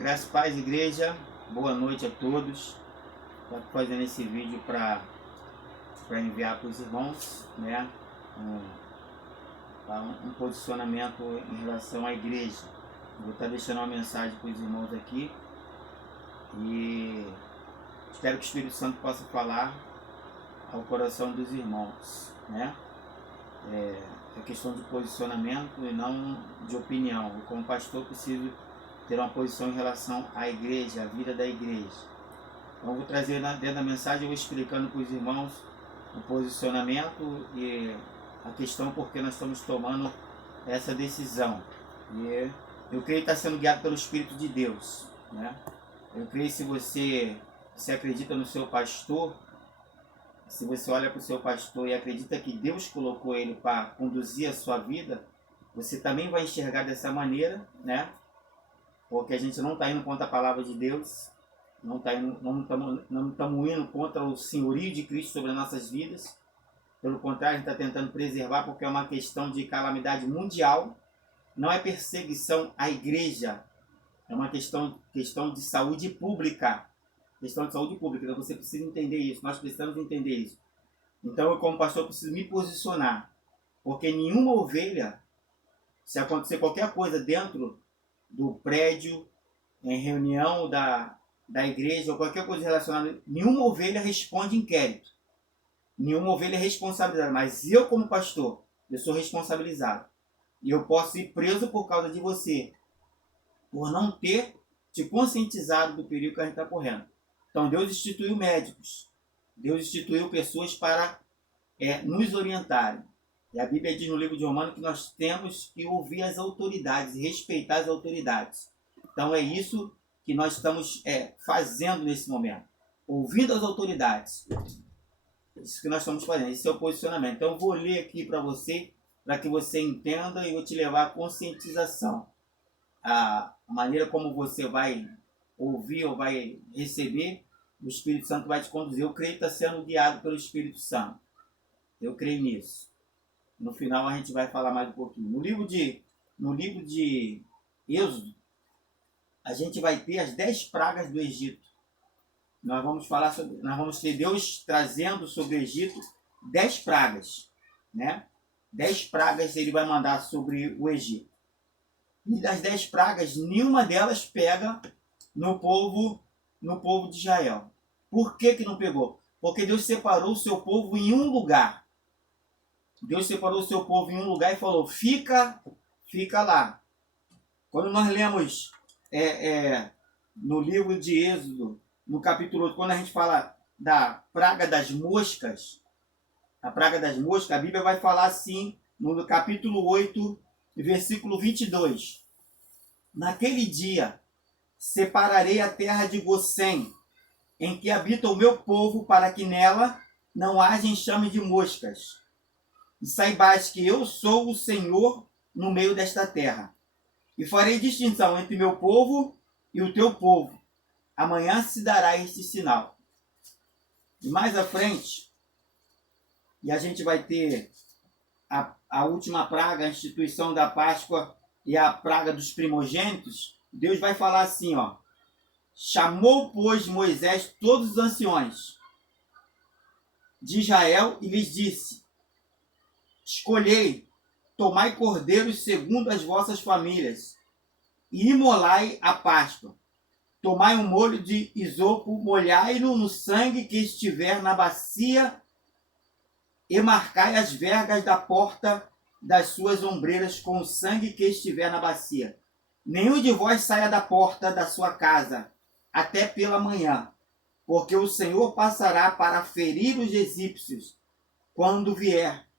Graças e paz, igreja. Boa noite a todos. Estou fazendo esse vídeo para enviar para os irmãos, né? Um posicionamento em relação à igreja. Vou estar deixando uma mensagem para os irmãos aqui e espero que o Espírito Santo possa falar ao coração dos irmãos, né? É questão de posicionamento e não de opinião. Eu, como pastor, preciso ter uma posição em relação à igreja, à vida da igreja. Então, eu vou trazer dentro da mensagem, eu vou explicando para os irmãos o posicionamento e a questão porque nós estamos tomando essa decisão. E eu creio que está sendo guiado pelo Espírito de Deus, né? Eu creio que se você acredita no seu pastor, se você olha para o seu pastor e acredita que Deus colocou ele para conduzir a sua vida, você também vai enxergar dessa maneira, né? Porque a gente não está indo contra a palavra de Deus, não estamos indo contra o senhorio de Cristo sobre as nossas vidas. Pelo contrário, a gente está tentando preservar porque é uma questão de calamidade mundial, não é perseguição à igreja, é uma questão de saúde pública. Questão de saúde pública, então você precisa entender isso, nós precisamos entender isso. Então eu, como pastor, preciso me posicionar, porque nenhuma ovelha, se acontecer qualquer coisa dentro do prédio, em reunião da igreja, ou qualquer coisa relacionada, nenhuma ovelha responde inquérito, nenhuma ovelha é responsabilizada, mas eu, como pastor, eu sou responsabilizado, e eu posso ir preso por causa de você, por não ter te conscientizado do perigo que a gente está correndo. Então Deus instituiu médicos, Deus instituiu pessoas para nos orientarem. E a Bíblia diz no livro de Romanos que nós temos que ouvir as autoridades e respeitar as autoridades. Então é isso que nós estamos fazendo nesse momento. Ouvindo as autoridades. Isso que nós estamos fazendo. Esse é o posicionamento. Então eu vou ler aqui para você, para que você entenda e vou te levar à conscientização. A maneira como você vai ouvir ou vai receber, o Espírito Santo vai te conduzir. Eu creio que está sendo guiado pelo Espírito Santo. Eu creio nisso. No final a gente vai falar mais um pouquinho. No livro de Êxodo, a gente vai ter as 10 pragas do Egito. Nós vamos ter Deus trazendo sobre o Egito 10 pragas, né? 10 pragas ele vai mandar sobre o Egito. E das 10 pragas, nenhuma delas pega no povo de Israel. Por que não pegou? Porque Deus separou o seu povo em um lugar. Deus separou o seu povo em um lugar e falou, fica lá. Quando nós lemos no livro de Êxodo, no capítulo 8, quando a gente fala da praga das moscas, a praga das moscas, a Bíblia vai falar assim, no capítulo 8, versículo 22. Naquele dia, separarei a terra de Gosém, em que habita o meu povo, para que nela não haja enxame de moscas. E saibais que eu sou o Senhor no meio desta terra. E farei distinção entre meu povo e o teu povo. Amanhã se dará este sinal. E mais à frente, e a gente vai ter a última praga, a instituição da Páscoa e a praga dos primogênitos. Deus vai falar assim, ó. Chamou, pois, Moisés todos os anciões de Israel e lhes disse, escolhei, tomai cordeiros segundo as vossas famílias, e imolai a Páscoa. Tomai um molho de isopo, molhai-no no sangue que estiver na bacia, e marcai as vergas da porta das suas ombreiras com o sangue que estiver na bacia. Nenhum de vós saia da porta da sua casa, até pela manhã, porque o Senhor passará para ferir os egípcios quando vier.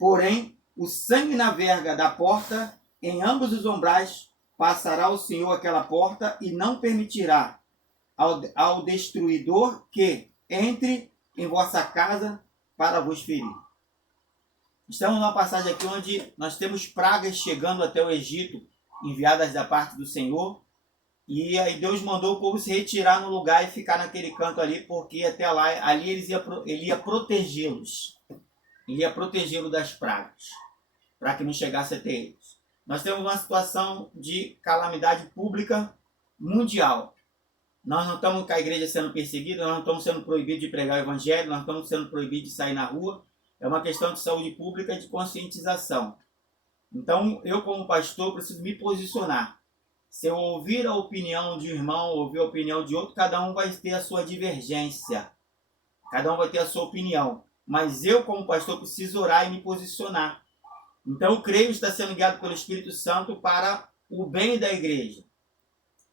Porém, o sangue na verga da porta, em ambos os umbrais, passará o Senhor aquela porta e não permitirá ao destruidor que entre em vossa casa para vos ferir. Estamos numa passagem aqui onde nós temos pragas chegando até o Egito, enviadas da parte do Senhor, e aí Deus mandou o povo se retirar no lugar e ficar naquele canto ali, porque até lá, ali ele ia protegê-los. Ele ia protegê-los das pragas, para que não chegasse até eles. Nós temos uma situação de calamidade pública, mundial. Nós não estamos com a igreja sendo perseguida, nós não estamos sendo proibidos de pregar o evangelho, nós não estamos sendo proibidos de sair na rua. É uma questão de saúde pública e de conscientização. Então, eu como pastor preciso me posicionar. Se eu ouvir a opinião de um irmão, ouvir a opinião de outro, cada um vai ter a sua divergência. Cada um vai ter a sua opinião. Mas eu como pastor preciso orar e me posicionar. Então, eu creio que está sendo guiado pelo Espírito Santo para o bem da igreja.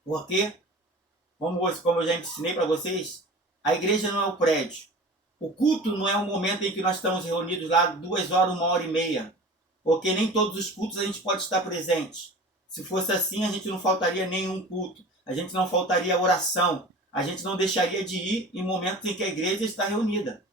Porque, como eu já ensinei para vocês, a igreja não é o prédio. O culto não é um momento em que nós estamos reunidos lá 2 horas, 1h30. Porque nem todos os cultos a gente pode estar presente. Se fosse assim, a gente não faltaria nenhum culto. A gente não faltaria oração. A gente não deixaria de ir em momentos em que a igreja está reunida.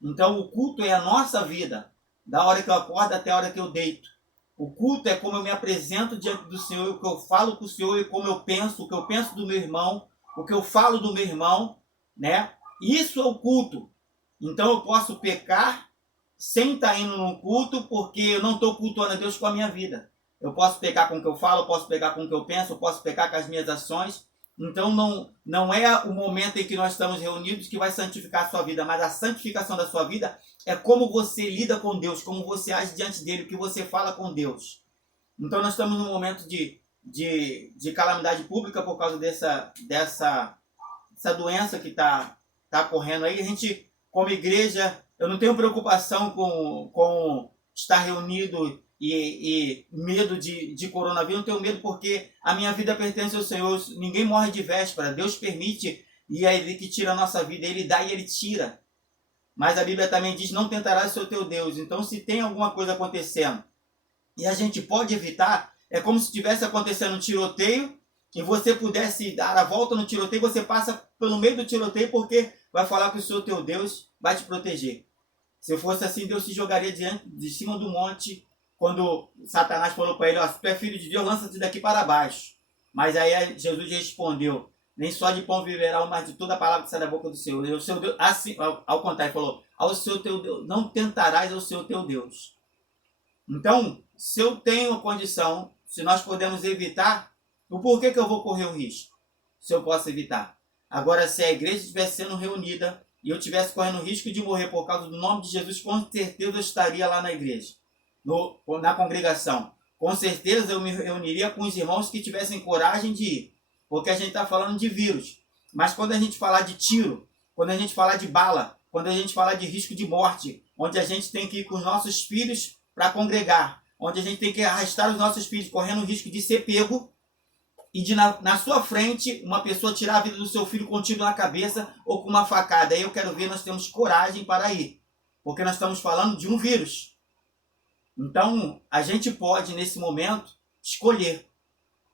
Então, o culto é a nossa vida. Da hora que eu acordo até a hora que eu deito. O culto é como eu me apresento diante do Senhor, o que eu falo com o Senhor e como eu penso, o que eu penso do meu irmão, o que eu falo do meu irmão, né? Isso é o culto. Então eu posso pecar sem estar indo num culto, porque eu não estou cultuando a Deus com a minha vida. Eu posso pecar com o que eu falo, eu posso pecar com o que eu penso, eu posso pecar com as minhas ações. Então não é o momento em que nós estamos reunidos que vai santificar a sua vida, mas a santificação da sua vida é como você lida com Deus, como você age diante dele, o que você fala com Deus. Então nós estamos num momento de calamidade pública por causa dessa doença que está correndo aí. A gente, como igreja, eu não tenho preocupação com estar reunido e medo de coronavírus. Não tenho medo porque a minha vida pertence ao Senhor. Ninguém morre de véspera. Deus permite e é Ele que tira a nossa vida. Ele dá e Ele tira. Mas a Bíblia também diz, não tentarás o teu Deus. Então, se tem alguma coisa acontecendo e a gente pode evitar, é como se estivesse acontecendo um tiroteio e você pudesse dar a volta no tiroteio, você passa pelo meio do tiroteio porque vai falar que o Senhor teu Deus vai te proteger. Se fosse assim, Deus se jogaria de cima do monte quando Satanás falou para ele, se tu é filho de Deus, lança-te daqui para baixo. Mas aí Jesus respondeu, nem só de pão viverá, mas de toda a palavra que sai da boca do Senhor. E o seu Deus, assim, ao contrário, falou, ao seu teu Deus, não tentarás ao seu teu Deus. Então, se eu tenho a condição, se nós podemos evitar, o porquê que eu vou correr o risco? Se eu posso evitar. Agora, se a igreja estivesse sendo reunida e eu estivesse correndo o risco de morrer por causa do nome de Jesus, com certeza eu estaria lá na igreja, na congregação. Com certeza eu me reuniria com os irmãos que tivessem coragem de ir. Porque a gente está falando de vírus. Mas quando a gente falar de tiro, quando a gente falar de bala, quando a gente falar de risco de morte, onde a gente tem que ir com os nossos filhos para congregar, onde a gente tem que arrastar os nossos filhos correndo o risco de ser pego e de na sua frente uma pessoa tirar a vida do seu filho com um tiro na cabeça ou com uma facada. Aí eu quero ver, nós temos coragem para ir. Porque nós estamos falando de um vírus. Então, a gente pode, nesse momento, escolher.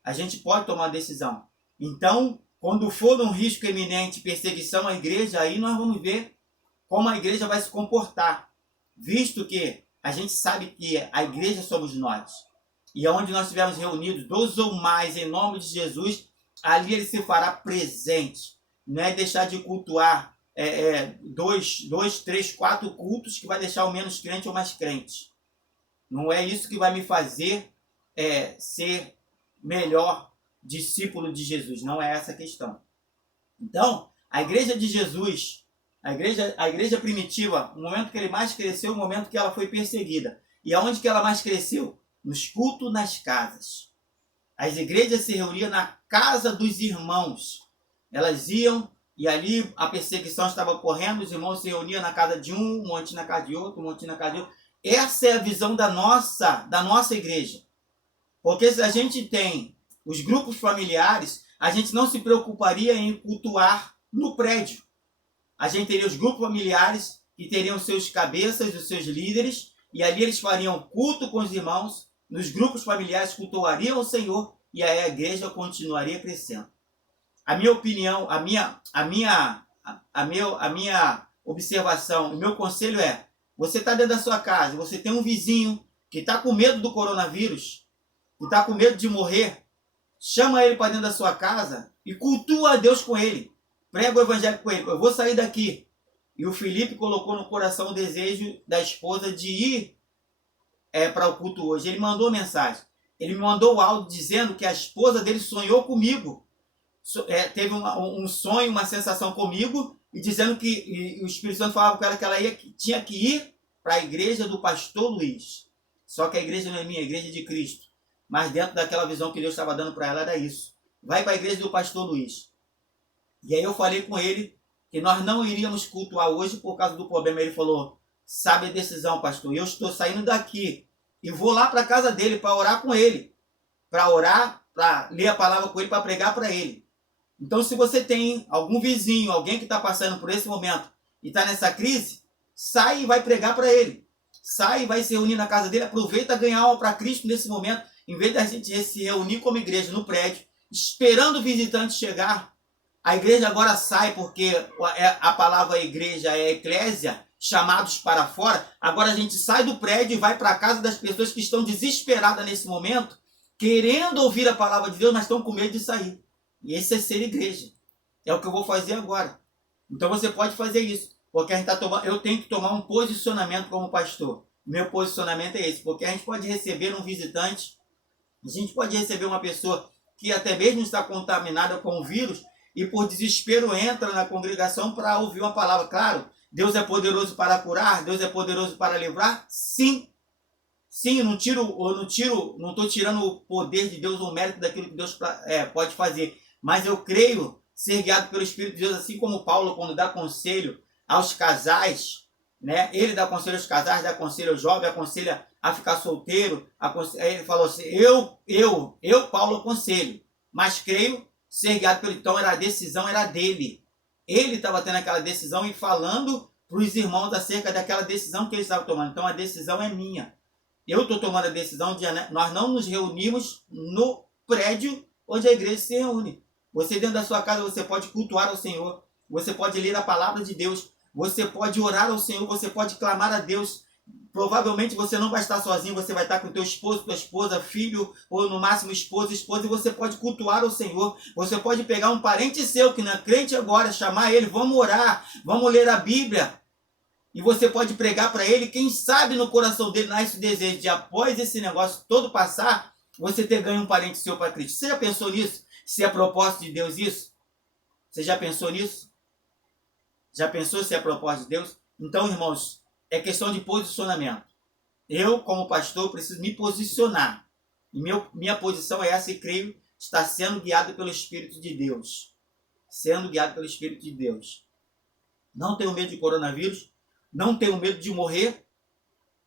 A gente pode tomar decisão. Então, quando for um risco iminente, perseguição à igreja, aí nós vamos ver como a igreja vai se comportar. Visto que a gente sabe que a igreja somos nós. E onde nós estivermos reunidos, 2 ou mais, em nome de Jesus, ali ele se fará presente. Não é deixar de cultuar 2, 3, 4 cultos que vai deixar o menos crente ou mais crente. Não é isso que vai me fazer ser melhor discípulo de Jesus. Não é essa a questão. Então, a igreja de Jesus, a igreja primitiva, o momento que ele mais cresceu, o momento que ela foi perseguida. E aonde que ela mais cresceu? Nos cultos nas casas. As igrejas se reuniam na casa dos irmãos. Elas iam e ali a perseguição estava ocorrendo, os irmãos se reuniam na casa de um monte na casa de outro, um monte na casa de outro. Essa é a visão da nossa igreja. Porque se a gente tem os grupos familiares, a gente não se preocuparia em cultuar no prédio. A gente teria os grupos familiares que teriam seus cabeças, os seus líderes, e ali eles fariam culto com os irmãos, nos grupos familiares cultuariam o Senhor, e aí a igreja continuaria crescendo. A minha opinião, a minha observação, o meu conselho é, você está dentro da sua casa, você tem um vizinho que está com medo do coronavírus, que está com medo de morrer, chama ele para dentro da sua casa e cultua a Deus com ele. Prega o evangelho com ele. Eu vou sair daqui. E o Felipe colocou no coração o desejo da esposa de ir para o culto hoje. Ele mandou mensagem. Ele me mandou o áudio dizendo que a esposa dele sonhou comigo teve um sonho, uma sensação comigo, e dizendo que o Espírito Santo falava com ela que ela tinha que ir para a igreja do pastor Luiz. Só que a igreja não é minha, a igreja é de Cristo. Mas dentro daquela visão que Deus estava dando para ela era isso. Vai para a igreja do pastor Luiz. E aí eu falei com ele que nós não iríamos cultuar hoje por causa do problema. Ele falou, sabe a decisão, pastor, eu estou saindo daqui e vou lá para a casa dele para orar com ele. Para orar, para ler a palavra com ele, para pregar para ele. Então, se você tem algum vizinho, alguém que está passando por esse momento e está nessa crise, sai e vai pregar para ele. Sai e vai se reunir na casa dele, aproveita ganhar alma para Cristo nesse momento, em vez da gente se reunir como igreja no prédio, esperando o visitante chegar. A igreja agora sai porque a palavra igreja é eclésia, chamados para fora. Agora a gente sai do prédio e vai para a casa das pessoas que estão desesperadas nesse momento, querendo ouvir a palavra de Deus, mas estão com medo de sair. E esse é ser igreja. É o que eu vou fazer agora. Então você pode fazer isso. Porque a gente eu tenho que tomar um posicionamento como pastor. Meu posicionamento é esse. Porque a gente pode receber um visitante, a gente pode receber uma pessoa que até mesmo está contaminada com o vírus e por desespero entra na congregação para ouvir uma palavra. Claro, Deus é poderoso para curar, Deus é poderoso para livrar? Sim. Sim, eu não estou tirando o poder de Deus, o mérito daquilo que Deus pode fazer. Mas eu creio ser guiado pelo Espírito de Deus, assim como Paulo, quando dá conselho aos casais, né? Ele dá conselho aos casais, dá conselho ao jovem, aconselha a ficar solteiro. Ele falou assim, eu, Paulo, aconselho, mas creio ser guiado pelo... Então, a decisão era dele. Ele estava tendo aquela decisão e falando para os irmãos acerca daquela decisão que ele estava tomando. Então, a decisão é minha. Eu estou tomando a decisão de nós não nos reunirmos no prédio onde a igreja se reúne. Você dentro da sua casa, você pode cultuar ao Senhor. Você pode ler a palavra de Deus. Você pode orar ao Senhor. Você pode clamar a Deus. Provavelmente você não vai estar sozinho. Você vai estar com teu esposo, tua esposa, filho, ou no máximo esposa. E você pode cultuar ao Senhor. Você pode pegar um parente seu que não é crente agora, chamar ele. Vamos orar. Vamos ler a Bíblia. E você pode pregar para ele. Quem sabe no coração dele nasce o desejo de, após esse negócio todo passar, você ter ganho um parente seu para Cristo. Você já pensou nisso? Se é propósito de Deus isso? Você já pensou nisso? Já pensou se é propósito de Deus? Então, irmãos, é questão de posicionamento. Eu, como pastor, preciso me posicionar. E minha posição é essa e creio estar sendo guiado pelo Espírito de Deus. Sendo guiado pelo Espírito de Deus. Não tenho medo de coronavírus. Não tenho medo de morrer.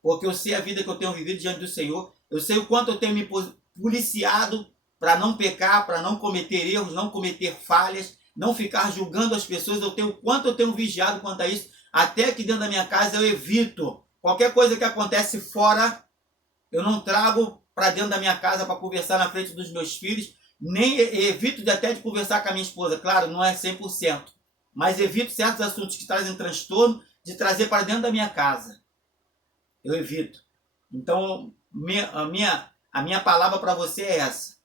Porque eu sei a vida que eu tenho vivido diante do Senhor. Eu sei o quanto eu tenho me policiado para não pecar, para não cometer erros, não cometer falhas, não ficar julgando as pessoas. Quanto eu tenho vigiado quanto a isso, até que dentro da minha casa eu evito. Qualquer coisa que acontece fora, eu não trago para dentro da minha casa para conversar na frente dos meus filhos, nem evito até de conversar com a minha esposa. Claro, não é 100%, mas evito certos assuntos que trazem transtorno de trazer para dentro da minha casa. Eu evito. Então, a minha palavra para você é essa.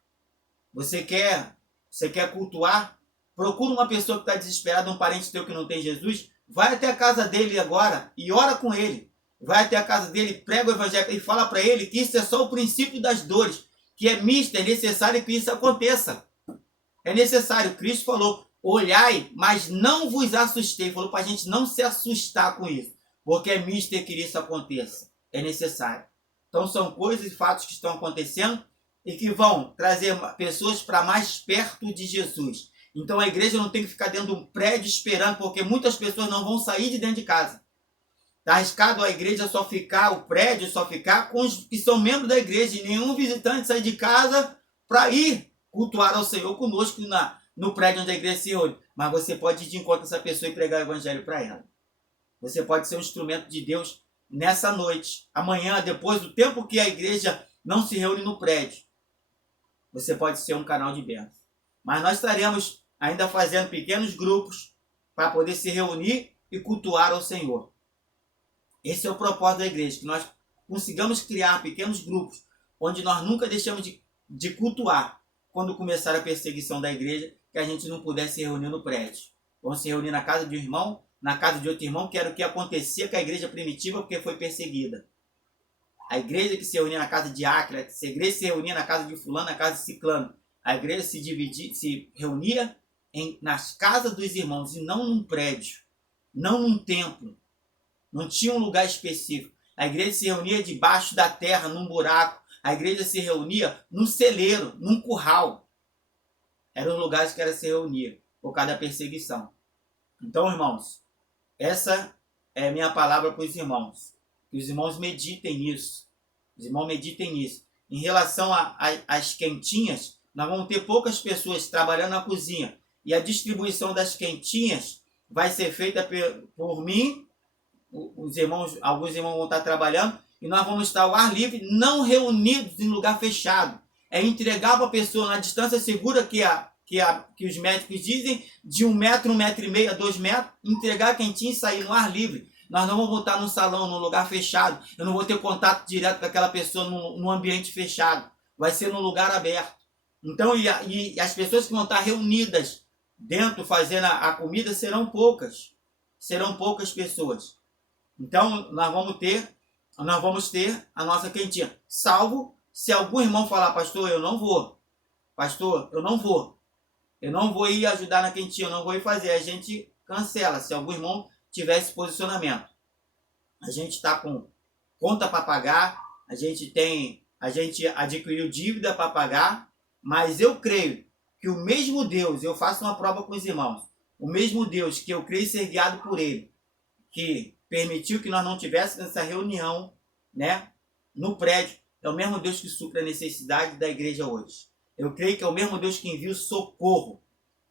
Você quer cultuar? Procura uma pessoa que está desesperada, um parente teu que não tem Jesus. Vai até a casa dele agora e ora com ele. Vai até a casa dele, prega o evangelho e fala para ele que isso é só o princípio das dores. Que é misto, é necessário que isso aconteça. É necessário. Cristo falou, olhai, mas não vos assustei. Falou para a gente não se assustar com isso. Porque é misto que isso aconteça. É necessário. Então são coisas e fatos que estão acontecendo e que vão trazer pessoas para mais perto de Jesus. Então a igreja não tem que ficar dentro de um prédio esperando, porque muitas pessoas não vão sair de dentro de casa. Está arriscado a igreja só ficar, o prédio só ficar com os que são membros da igreja, e nenhum visitante sai de casa para ir cultuar ao Senhor conosco no prédio onde a igreja se reúne. Mas você pode ir de encontro a essa pessoa e pregar o evangelho para ela. Você pode ser um instrumento de Deus nessa noite, amanhã, depois do tempo que a igreja não se reúne no prédio. Você pode ser um canal de bênção. Mas nós estaremos ainda fazendo pequenos grupos para poder se reunir e cultuar ao Senhor. Esse é o propósito da igreja, que nós consigamos criar pequenos grupos, onde nós nunca deixamos de cultuar, quando começar a perseguição da igreja, que a gente não pudesse se reunir no prédio. Vamos se reunir na casa de um irmão, na casa de outro irmão, que era o que acontecia com a igreja primitiva, porque foi perseguida. A igreja que se reunia na casa de Áquila, a igreja se reunia na casa de fulano, na casa de ciclano. A igreja se reunia nas casas dos irmãos e não num prédio, não num templo. Não tinha um lugar específico. A igreja se reunia debaixo da terra, num buraco. A igreja se reunia num celeiro, num curral. Eram os lugares que ela se reunia por causa da perseguição. Então, irmãos, essa é a minha palavra para os irmãos. Que os irmãos meditem nisso. Os irmãos meditem nisso. Em relação às quentinhas, nós vamos ter poucas pessoas trabalhando na cozinha. E a distribuição das quentinhas vai ser feita por mim. Os irmãos, alguns irmãos vão estar trabalhando. E nós vamos estar ao ar livre, não reunidos em lugar fechado. É entregar para a pessoa na distância segura que os médicos dizem, de 1 metro, 1,5 metros, 2 metros, entregar a quentinha e sair no ar livre. Nós não vamos botar num salão, num lugar fechado. Eu não vou ter contato direto com aquela pessoa num ambiente fechado. Vai ser num lugar aberto. Então, e as pessoas que vão estar reunidas dentro fazendo a comida serão poucas. Serão poucas pessoas. Então, nós vamos ter a nossa quentinha. Salvo se algum irmão falar, pastor, eu não vou. Pastor, eu não vou. Eu não vou ir ajudar na quentinha, eu não vou ir fazer. A gente cancela, se algum irmão tiver esse posicionamento. A gente está com conta para pagar, a gente adquiriu dívida para pagar, mas eu creio que o mesmo Deus, eu faço uma prova com os irmãos, o mesmo Deus que eu creio ser guiado por ele, que permitiu que nós não tivéssemos essa reunião, né, no prédio, é o mesmo Deus que supre a necessidade da igreja hoje. Eu creio que é o mesmo Deus que envia o socorro,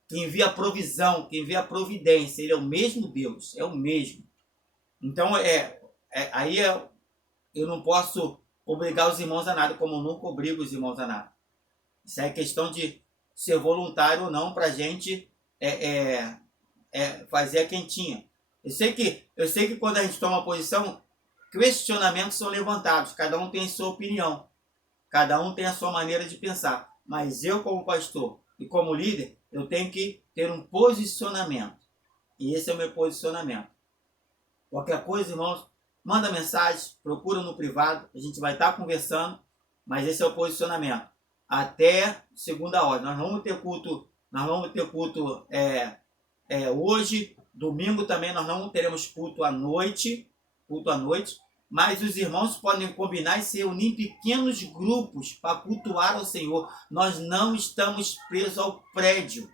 que envia a provisão, que envia a providência. Ele é o mesmo Deus, é o mesmo. Então, eu não posso obrigar os irmãos a nada, como eu nunca obrigo os irmãos a nada. Isso é questão de ser voluntário ou não para a gente fazer a quentinha. Eu sei que quando a gente toma posição, questionamentos são levantados. Cada um tem a sua opinião. Cada um tem a sua maneira de pensar. Mas eu, como pastor e como líder, eu tenho que ter um posicionamento. E esse é o meu posicionamento. Qualquer coisa, irmãos, manda mensagem, procura no privado. A gente vai estar conversando. Mas esse é o posicionamento. Até segunda hora. Nós vamos ter culto hoje. Domingo também nós não teremos culto à noite. Mas os irmãos podem combinar e se reunir em pequenos grupos para cultuar ao Senhor. Nós não estamos presos ao prédio.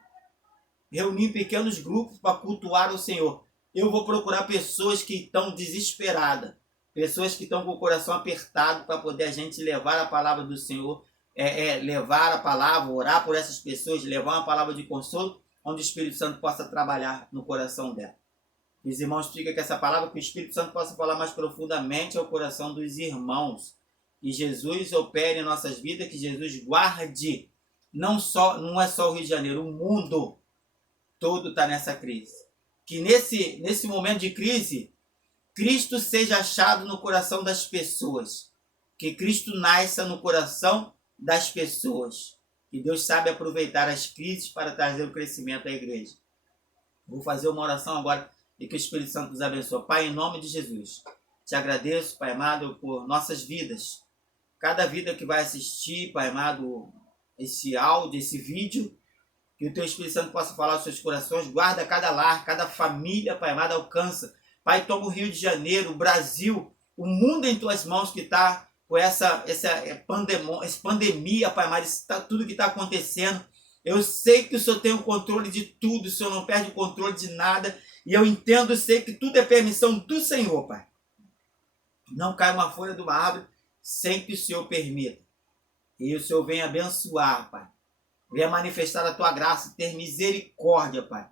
Reunir em pequenos grupos para cultuar ao Senhor. Eu vou procurar pessoas que estão desesperadas. Pessoas que estão com o coração apertado para poder a gente levar a palavra do Senhor. Levar a palavra, orar por essas pessoas, levar uma palavra de consolo, onde o Espírito Santo possa trabalhar no coração dela. Os irmãos ficam com essa palavra, que o Espírito Santo possa falar mais profundamente ao coração dos irmãos. Que Jesus opere em nossas vidas, que Jesus guarde, não é só o Rio de Janeiro, o mundo todo está nessa crise. Que nesse momento de crise, Cristo seja achado no coração das pessoas. Que Cristo nasça no coração das pessoas. Que Deus sabe aproveitar as crises para trazer o crescimento à igreja. Vou fazer uma oração agora e que o Espírito Santo nos abençoe. Pai, em nome de Jesus, te agradeço, Pai amado, por nossas vidas. Cada vida que vai assistir, Pai amado, esse áudio, esse vídeo, que o Teu Espírito Santo possa falar aos seus corações. Guarda cada lar, cada família, Pai amado, alcança. Pai, toma o Rio de Janeiro, o Brasil, o mundo em Tuas mãos que está com essa pandemia, Pai amado, tudo que está acontecendo. Eu sei que o Senhor tem o controle de tudo, o Senhor não perde o controle de nada. E eu entendo, sei que tudo é permissão do Senhor, Pai. Não cai uma folha de uma árvore sem que o Senhor permita. E o Senhor venha abençoar, Pai. Venha manifestar a Tua graça, ter misericórdia, Pai.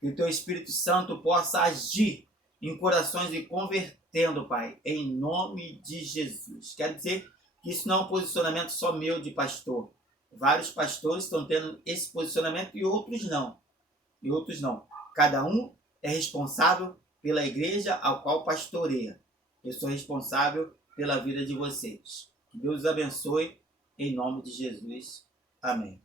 Que o Teu Espírito Santo possa agir em corações e convertendo, Pai, em nome de Jesus. Quero dizer que isso não é um posicionamento só meu de pastor. Vários pastores estão tendo esse posicionamento e outros não. Cada um é responsável pela igreja ao qual pastoreia. Eu sou responsável pela vida de vocês. Que Deus os abençoe, em nome de Jesus. Amém.